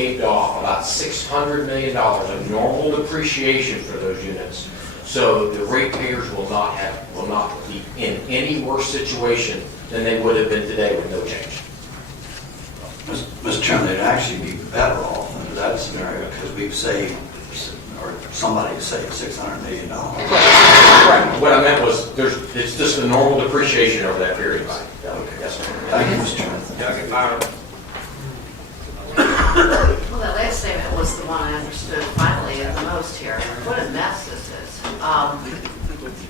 shaved off about $600 million of normal depreciation for those units. So the ratepayers will not be in any worse situation than they would have been today with no change. Mr. Chairman, they'd actually be better off under that scenario because we've saved, or somebody saved $600 million. Right. What I meant was, it's just the normal depreciation over that period. Okay. Yes, sir. Thank you, Mr. Chairman. Well, that last statement was the one I understood finally the most here. What a mess this is.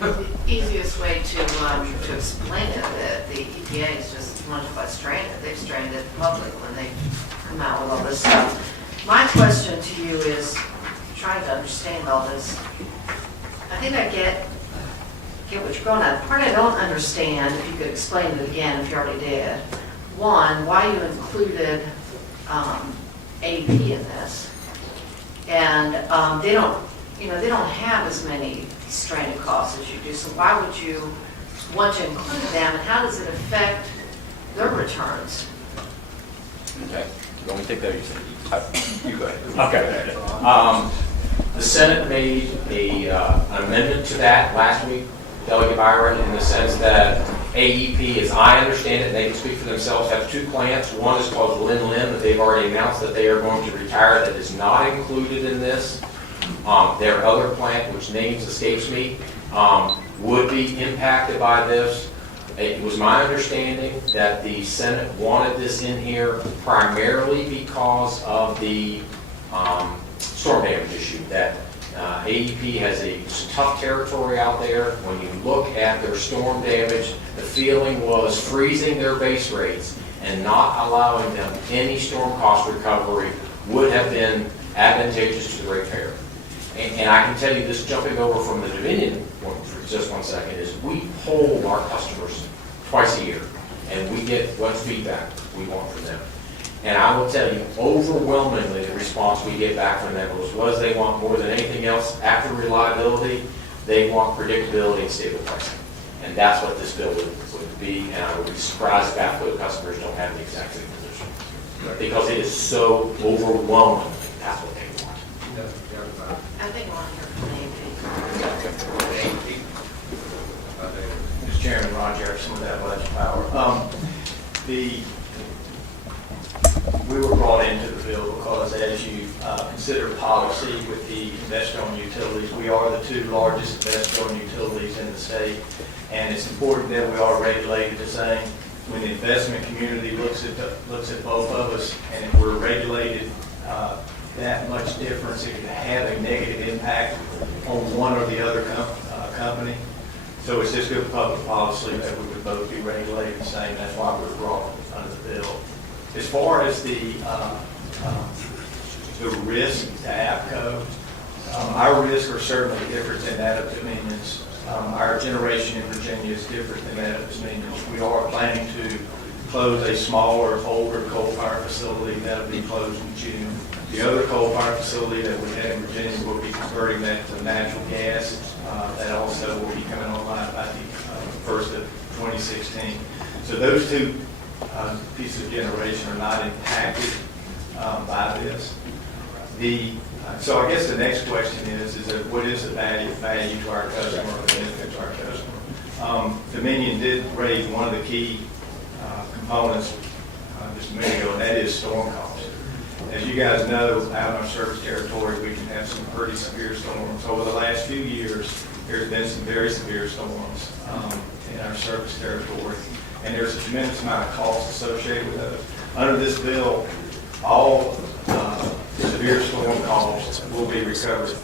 The easiest way to explain it, that the EPA is just wonderful stranded. They've stranded the public when they come out with all this stuff. My question to you is, trying to understand all this, I think I get what you're going at. The part I don't understand, if you could explain it again, if you already did. One, why you included AP in this, and they don't have as many stranded costs as you do. So why would you want to include them, and how does it affect their returns? Okay. You want me to take that, or you say? You go ahead. Okay. The Senate made an amendment to that last week, Delegate Byron, in the sense that AEP, as I understand it, and they can speak for themselves, have two plants. One is called Lin-Lin, that they've already announced that they are going to retire, that is not included in this. Their other plant, which names escapes me, would be impacted by this. It was my understanding that the Senate wanted this in here primarily because of the storm damage issue, that AEP has a tough territory out there. When you look at their storm damage, the feeling was freezing their base rates and not allowing them any storm cost recovery would have been advantageous to the ratepayer. And I can tell you this, jumping over from the Dominion point for just 1 second, is we poll our customers twice a year, and we get what feedback we want from them. And I will tell you, overwhelmingly, the response we get back from them was what they want more than anything else. After reliability, they want predictability and stable pricing. And that's what this bill would be, and I would be surprised if affluent customers don't have the exact same position. Because it is so overwhelming, that's what they want. I think I want to hear from AP. Mr. Chairman, Ron Jefferson with Appalachian Power. We were brought into the bill because as you consider policy with the investor-owned utilities, we are the two largest investor-owned utilities in the state, and it's important that we are regulated the same. When the investment community looks at both of us, and if we're regulated that much difference, it could have a negative impact on one or the other company. So it's just good public policy that we would both be regulated the same. That's why we were brought under the bill. As far as the risk to APCO, our risks are certainly different than that of Dominion's. Our generation in Virginia is different than that of Dominion's. We are planning to close a smaller, older coal-fired facility that will be closed in June. The other coal-fired facility that we have in Virginia will be converting that to natural gas. That also will be coming online by the first of 2016. So those two pieces of generation are not impacted by this. So I guess the next question is that what is the value to our customer or the benefit to our customer? Dominion did raise one of the key components just a minute ago, and that is storm costs. As you guys know, out in our service territory, we can have some pretty severe storms. Over the last few years, there's been some very severe storms in our service territory, and there's a tremendous amount of cost associated with those. Under this bill, all severe storm costs will be recovered,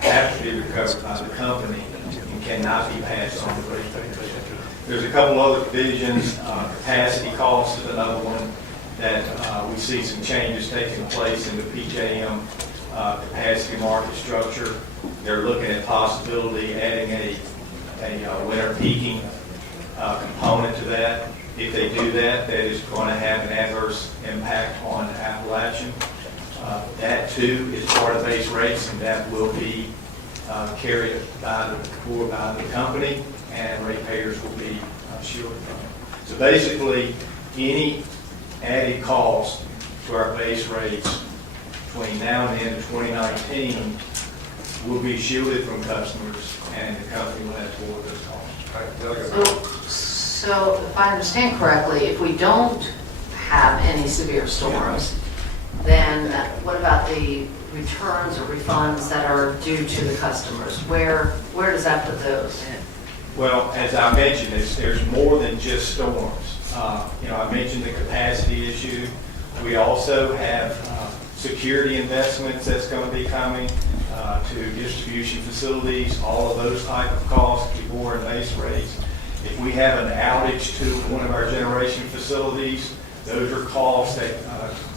have to be recovered by the company, and cannot be passed on to ratepayers. There's a couple other provisions. Capacity cost is another one that we see some changes taking place in the PJM capacity market structure. They're looking at possibility adding a winter peaking component to that. If they do that, that is going to have an adverse impact on Appalachian. That too is part of base rates, and that will be carried by the company, and ratepayers will be shielded from it. So basically, any added cost to our base rates between now and the end of 2019 will be shielded from customers, and the company will have to avoid those costs. So if I understand correctly, if we don't have any severe storms, then what about the returns or refunds that are due to the customers? Where does that put those? Well, as I mentioned, there's more than just storms. I mentioned the capacity issue. We also have security investments that's going to be coming to distribution facilities, all of those type of costs, before and base rates. If we have an outage to one of our generation facilities, those are costs that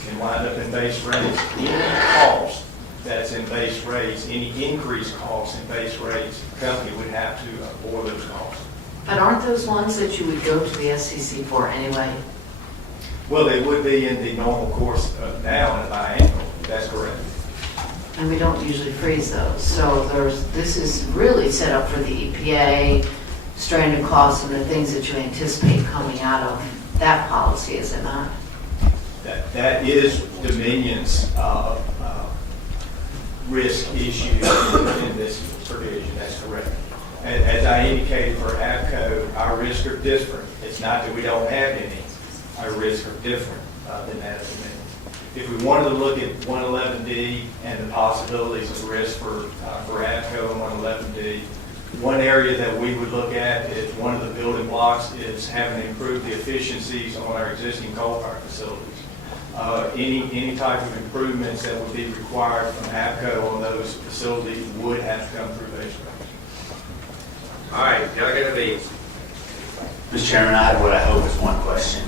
can wind up in base rates. Any cost that's in base rates, any increased costs in base rates, the company would have to avoid those costs. But aren't those ones that you would go to the SCC for anyway? Well, they would be in the normal course of now in a biannual. That's correct. And we don't usually freeze those. So this is really set up for the EPA, stranded costs, and the things that you anticipate coming out of that policy, is it not? That is Dominion's risk issue in this provision. That's correct. As I indicated for APCO, our risks are different. It's not that we don't have any. Our risks are different than that of Dominion. If we wanted to look at 111D and the possibilities of risk for APCO and 111D, one area that we would look at is one of the building blocks is having to improve the efficiencies on our existing coal-fired facilities. Any type of improvements that would be required from APCO on those facilities would have to come through base rates. All right, Delegate B. Mr. Chairman, I have what I hope is one question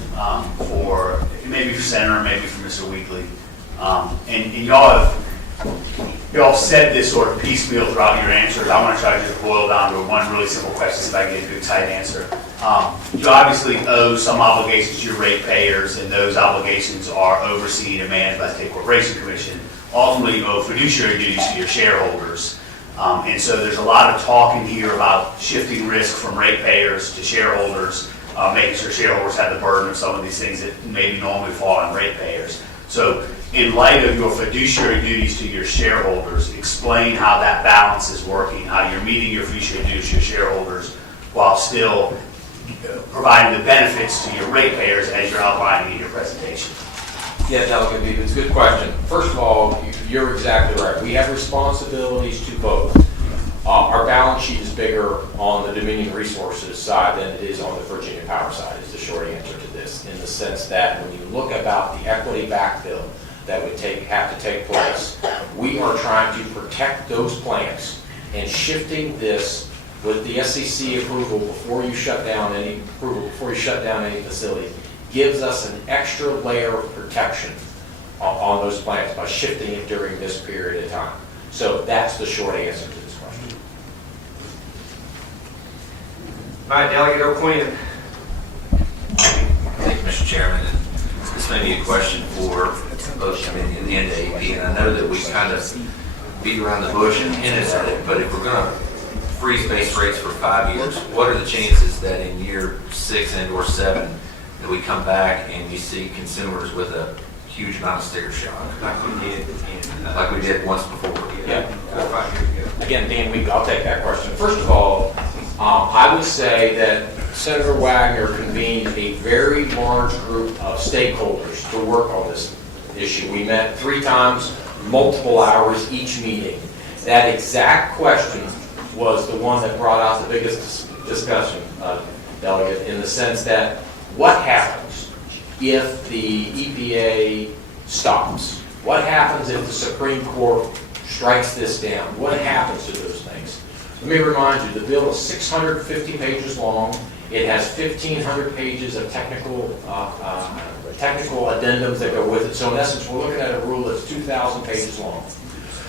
for maybe for Senator, maybe for Mr. Weekly. And y'all said this sort of piecemeal throughout your answers. I want to try to just boil down to one really simple question, see if I can get a good tight answer. You obviously owe some obligations to your ratepayers, and those obligations are overseen and managed by the State Corporation Commission. Ultimately, you owe fiduciary duties to your shareholders. And so there's a lot of talk in here about shifting risk from ratepayers to shareholders, making sure shareholders have the burden of some of these things that maybe normally fall on ratepayers. So in light of your fiduciary duties to your shareholders, explain how that balance is working, how you're meeting your fiduciary duties to your shareholders while still providing the benefits to your ratepayers as you're outlining in your presentation. Yeah, Delegate Beebe, it's a good question. First of all, you're exactly right. We have responsibilities to both. Our balance sheet is bigger on the Dominion Resources side than it is on the Virginia Power side, is the short answer to this, in the sense that when you look about the equity backfill that would have to take place, we are trying to protect those plants and shifting this with the SEC approval before you shut down any facility gives us an extra layer of protection on those plants by shifting it during this period of time. So that's the short answer to this question. All right, Delegate O'Quinn. Thank you, Mr. Chairman. And this may be a question for both Dominion and AEP, and I know that we kind of beat around the bush and hinted at it, but if we're going to freeze base rates for 5 years, what are the chances that in year 6 and or 7 that we come back and you see consumers with a huge amount of sticker shock, like we did once before? Yeah. 5 years ago. Again, Dan Week, I'll take that question. First of all, I would say that Senator Wagner convened a very large group of stakeholders to work on this issue. We met 3 times, multiple hours each meeting. That exact question was the one that brought out the biggest discussion, Delegate, in the sense that what happens if the EPA stops? What happens if the Supreme Court strikes this down? What happens to those things? Let me remind you, the bill is 650 pages long. It has 1,500 pages of technical addendums that go with it. So in essence, we're looking at a rule that's 2,000 pages long.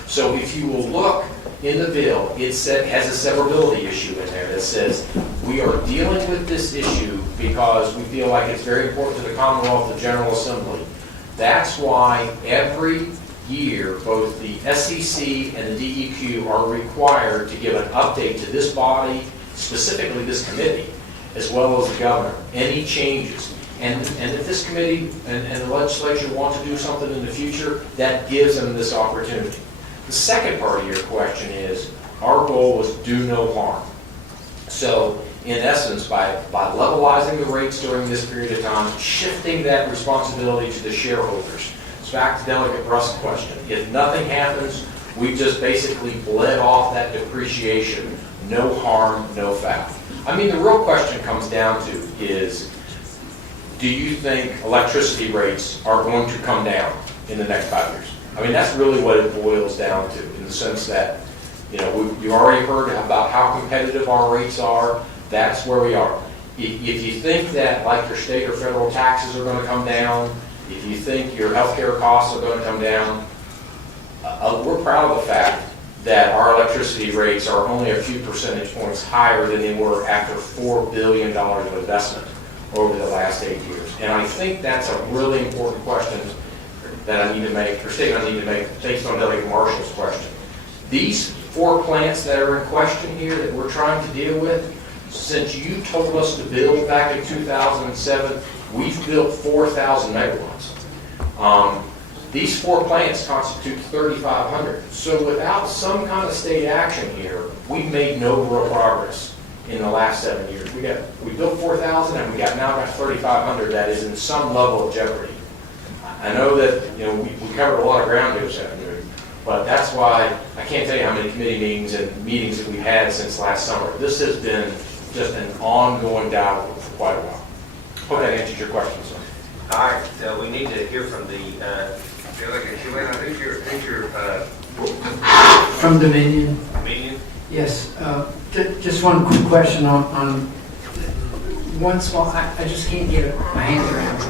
So if you will look in the bill, it has a severability issue in there that says we are dealing with this issue because we feel like it's very important to the Commonwealth and General Assembly. That's why every year, both the SEC and the DEQ are required to give an update to this body, specifically this committee, as well as the governor. Any changes. And if this committee and the legislature want to do something in the future, that gives them this opportunity. The second part of your question is, our goal was do no harm. So in essence, by levelizing the rates during this period of time, shifting that responsibility to the shareholders. It's back to Delegate Russ's question. If nothing happens, we just basically bled off that depreciation. No harm, no foul. I mean, the real question comes down to is, do you think electricity rates are going to come down in the next 5 years? I mean, that's really what it boils down to, in the sense that, you already heard about how competitive our rates are. That's where we are. If you think that, like, your state or federal taxes are going to come down, if you think your healthcare costs are going to come down, we're proud of the fact that our electricity rates are only a few percentage points higher than they were after $4 billion of investment over the last 8 years. And I think that's a really important question that I need to make, or statement I need to make, based on Delegate Marshall's question. These 4 plants that are in question here that we're trying to deal with, since you told us to build back in 2007, we've built 4,000 megawatts. These 4 plants constitute 3,500. So without some kind of state action here, we've made no real progress in the last 7 years. We built 4,000 and we now got 3,500 that is in some level of jeopardy. I know that we covered a lot of ground here this afternoon, but that's why I can't tell you how many committee meetings and meetings that we've had since last summer. This has been just an ongoing dialogue for quite a while. Hope that answers your question, sir. All right, we need to hear from the delegate. Joanne, I think you're From Dominion. Dominion. Yes, just one quick question on one small, I just can't get my hands around it.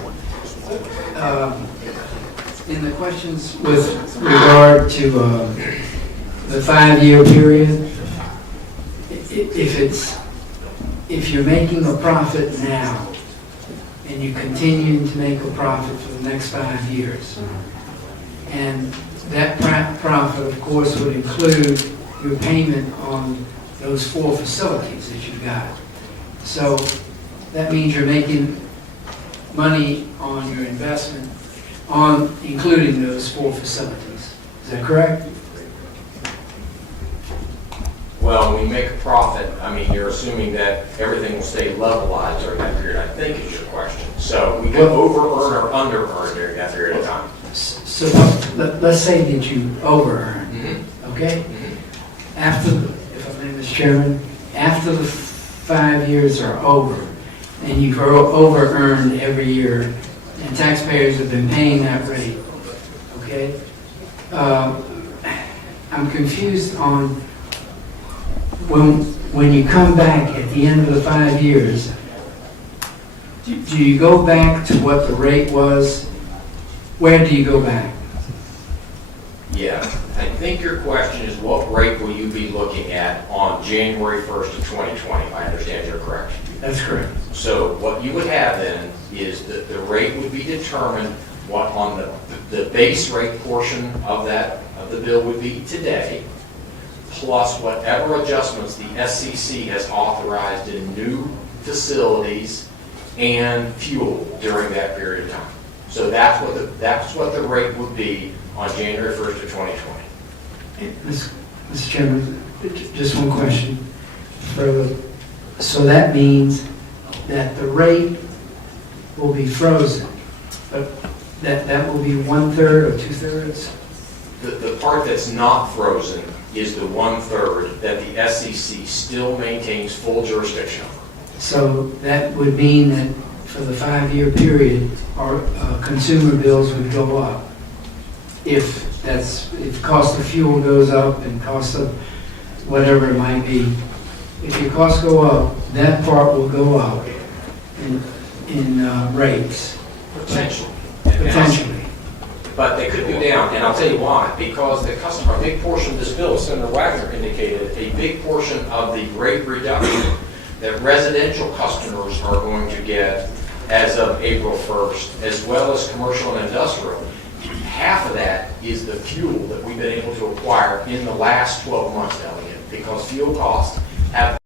In the questions with regard to the 5-year period, if you're making a profit now and you continue to make a profit for the next 5 years, and that profit, of course, would include your payment on those 4 facilities that you've got. So that means you're making money on your investment on including those 4 facilities. Is that correct? Well, when we make a profit, I mean, you're assuming that everything will stay levelized during that period, I think is your question. So we could over-earn or under-earn during that period of time. So let's say that you over-earn, okay? After, if I may, Mr. Chairman, after the 5 years are over, and you've over-earned every year, and taxpayers have been paying that rate, okay? I'm confused on when you come back at the end of the 5 years, do you go back to what the rate was? Where do you go back? Yeah, I think your question is what rate will you be looking at on January 1st of 2020, if I understand you're correct. That's correct. So what you would have then is that the rate would be determined what on the base rate portion of the bill would be today, plus whatever adjustments the SCC has authorized in new facilities and fuel during that period of time. So that's what the rate would be on January 1st of 2020. Mr. Chairman, just one question further. So that means that the rate will be frozen, but that will be 1/3 or 2/3? The part that's not frozen is the 1/3 that the SEC still maintains full jurisdiction over. So that would mean that for the 5-year period, our consumer bills would go up. If cost of fuel goes up and cost of whatever it might be, if your costs go up, that part will go up in rates. Potentially. Potentially. But they could go down, and I'll tell you why. Because the customer, a big portion of this bill, as Senator Wagner indicated, a big portion of the rate reduction that residential customers are going to get as of April 1st, as well as commercial and industrial, half of that is the fuel that we've been able to acquire in the last 12 months, Delegate, because fuel costs have